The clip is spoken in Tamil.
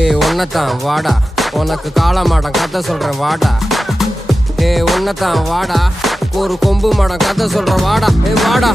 ஏய் ஒன்னதான் வாடா, உனக்கு காளமாடம் கதை சொல்றேன் வாடா. ஏய் ஒன்னதான் வாடா, ஒரு கொம்பு மாடம் கதை சொல்றேன் வாடா. ஏய் வாடா.